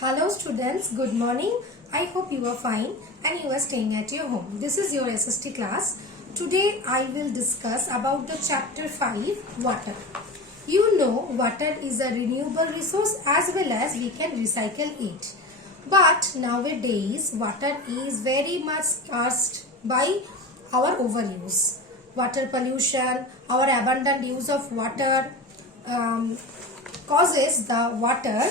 Hello students, good morning. I hope you are fine and you are staying at your home. This is your SST class. Today I will discuss about the chapter 5, water. You know water is a renewable resource as well as we can recycle it. But nowadays water is very much scarce by our overuse. Water pollution, our abundant use of water causes the water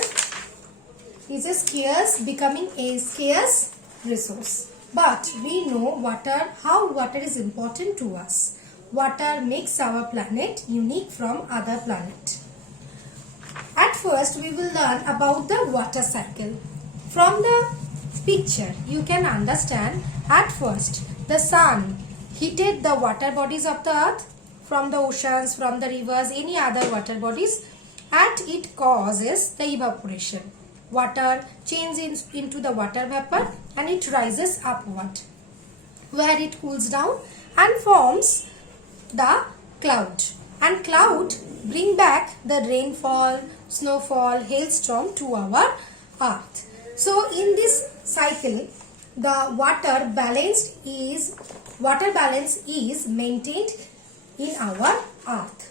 is becoming a scarce resource. But we know how water is important to us. Water makes our planet unique from other planet. At first we will learn about the water cycle. From the picture you can understand at first the sun heated the water bodies of the earth from the oceans, from the rivers, any other water bodies, and it causes the evaporation. Water changes into the water vapor and it rises upward where it cools down and forms the cloud. And cloud bring back the rainfall, snowfall, hailstorm to our earth. So in this cycle the water balance is maintained in our earth.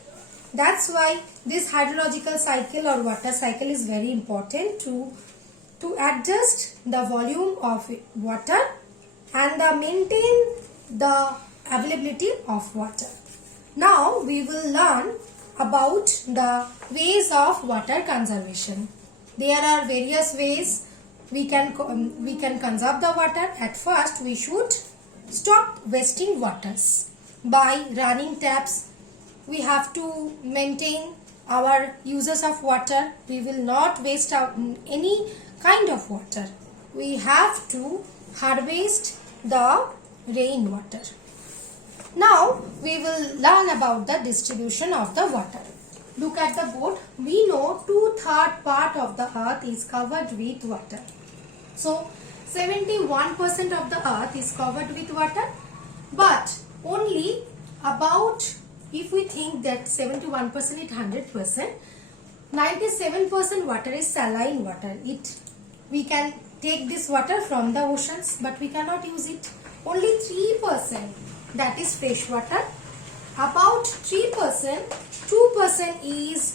That's why this hydrological cycle or water cycle is very important to adjust the volume of water and maintain the availability of water. Now we will learn about the ways of water conservation. There are various ways we can conserve the water. At first we should stop wasting waters by running taps. We have to maintain our uses of water. We will not waste any kind of water. We have to harvest the rainwater. Now we will learn about the distribution of the water. Look at the board. We know 2/3 part of the earth is covered with water. So 71% of the earth is covered with water, but only about, if we think that 71% is 100%, 97% water is saline water. We can take this water from the oceans, but we cannot use it. Only 3% that is fresh water. About 3%, 2% is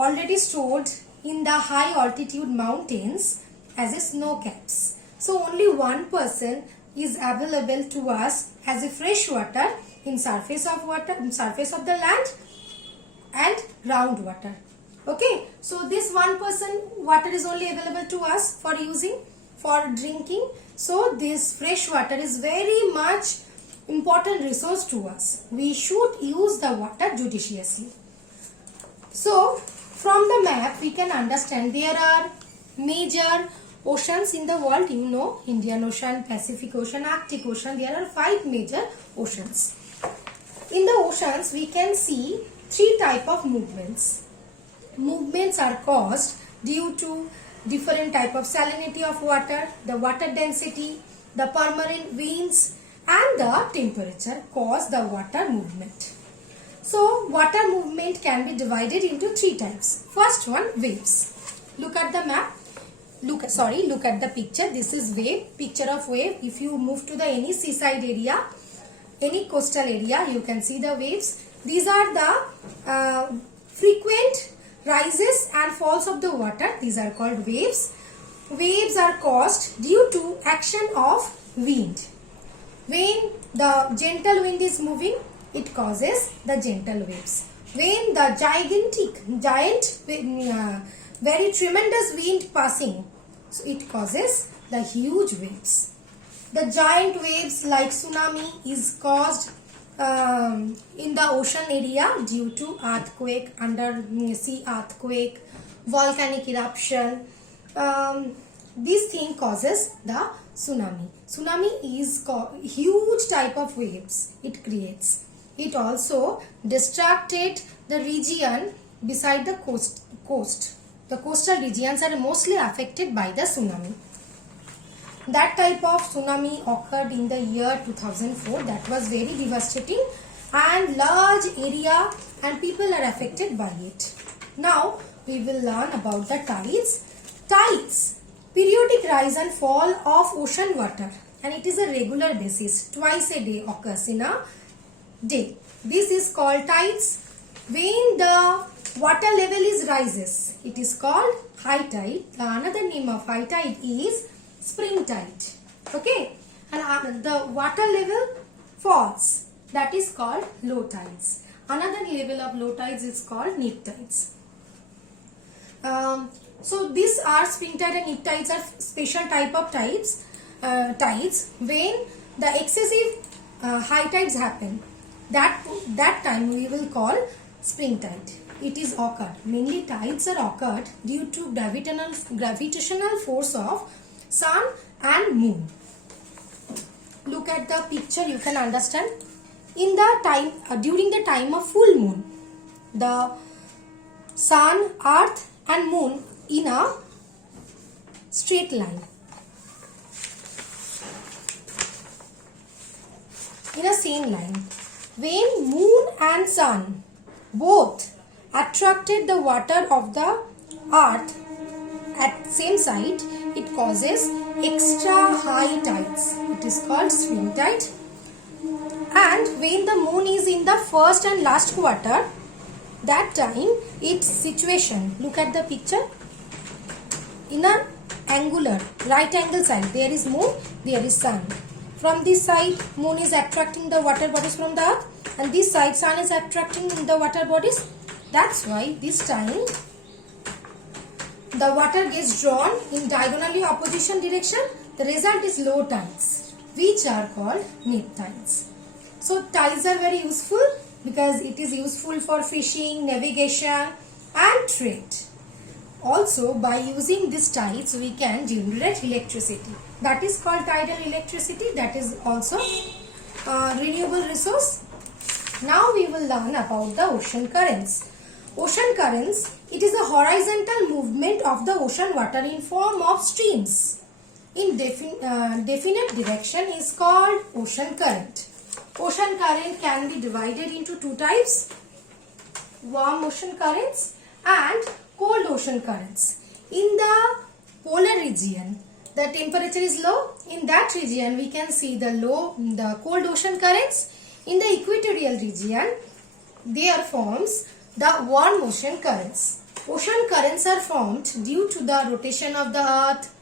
already stored in the high altitude mountains as a snow caps. So only 1% is available to us as a fresh water in surface of the land and groundwater. Okay, so this 1% water is only available to us for using, for drinking. So this fresh water is very much important resource to us. We should use the water judiciously. So from the map we can understand there are major oceans in the world. You know, Indian Ocean, Pacific Ocean, Arctic Ocean. There are 5 major oceans. In the oceans we can see 3 types of movements. Movements are caused due to different type of salinity of water, the water density, the permanent winds and the temperature cause the water movement. So water movement can be divided into 3 types. First one, waves. Look at the map. Look at the picture. This is wave, picture of wave. If you move to any seaside area, any coastal area, you can see the waves. These are the frequent rises and falls of the water. These are called waves. Waves are caused due to action of wind. When the gentle wind is moving, it causes the gentle waves. When the very tremendous wind passing, so it causes the huge waves. The giant waves like tsunami is caused in the ocean area due to earthquake, undersea earthquake, volcanic eruption. This thing causes the tsunami. Tsunami is huge type of waves it creates. It also distracted the region beside the coast. The coastal regions are mostly affected by the tsunami. That type of tsunami occurred in the year 2004. That was very devastating and large area and people are affected by it. Now we will learn about the tides. Tides, periodic rise and fall of ocean water, and it is a regular basis, twice a day occurs in a day. This is called tides. When the water level is rises, it is called high tide. The another name of high tide is spring tide. Okay, and the water level falls, that is called low tides. Another level of low tides is called neap tides. So these are spring tide and neap tides are special type of tides. When the excessive high tides happen, that time we will call spring tide. It is occurred. Mainly tides are occurred due to gravitational force of sun and moon. Look at the picture, you can understand. In the time during the time of full moon, the sun, earth and moon in a straight line, in a same line. When moon and sun both attracted the water of the earth at same side, it causes extra high tides. It is called spring tide. And when the moon is in the first and last quarter, that time its situation, look at the picture, in an angular right angle side, there is moon, there is sun. From this side, moon is attracting the water bodies from the earth, and this side, sun is attracting the water bodies. That's why this time the water gets drawn in diagonally opposition direction. The result is low tides, which are called neap tides. So tides are very useful because it is useful for fishing, navigation and trade. Also, by using these tides, we can generate electricity. That is called tidal electricity. That is also a renewable resource. Now we will learn about the ocean currents. Ocean currents, it is a horizontal movement of the ocean water in form of streams in definite direction is called ocean current. Ocean current can be divided into two types: warm ocean currents and cold ocean currents. In the polar region, the temperature is low. In that region, we can see the cold ocean currents. In the equatorial region, there forms the warm ocean currents. Ocean currents are formed due to the rotation of the earth,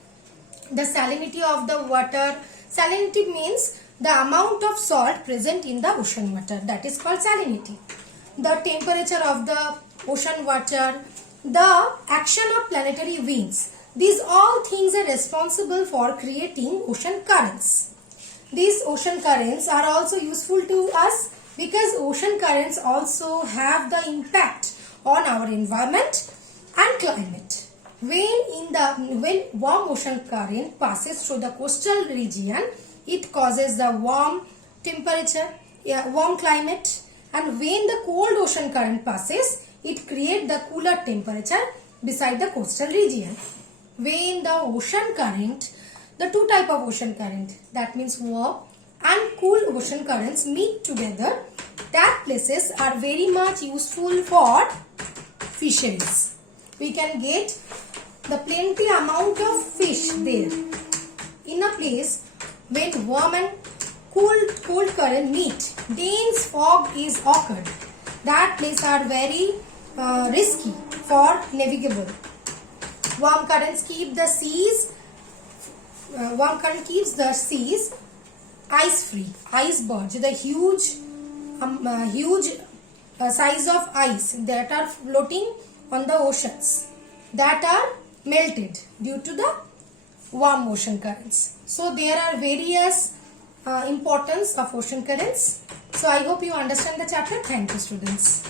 the salinity of the water. Salinity means the amount of salt present in the ocean water, that is called salinity. The temperature of the ocean water, the action of planetary winds. These all things are responsible for creating ocean currents. These ocean currents are also useful to us because ocean currents also have the impact on our environment and climate. When warm ocean current passes through the coastal region, it causes the warm temperature, warm climate, and when the cold ocean current passes, it creates the cooler temperature beside the coastal region. When the ocean current, the two type of ocean current, that means warm and cool ocean currents meet together, that places are very much useful for fisheries. We can get the plenty amount of fish there. In a place when warm and cold current meet, dense fog is occurred. That place are very risky for navigable. Warm currents keep the seas. Warm current keeps the seas ice free. Icebergs, the huge size of ice that are floating on the oceans, that are melted due to the warm ocean currents. So there are various importance of ocean currents. So I hope you understand the chapter. Thank you, students.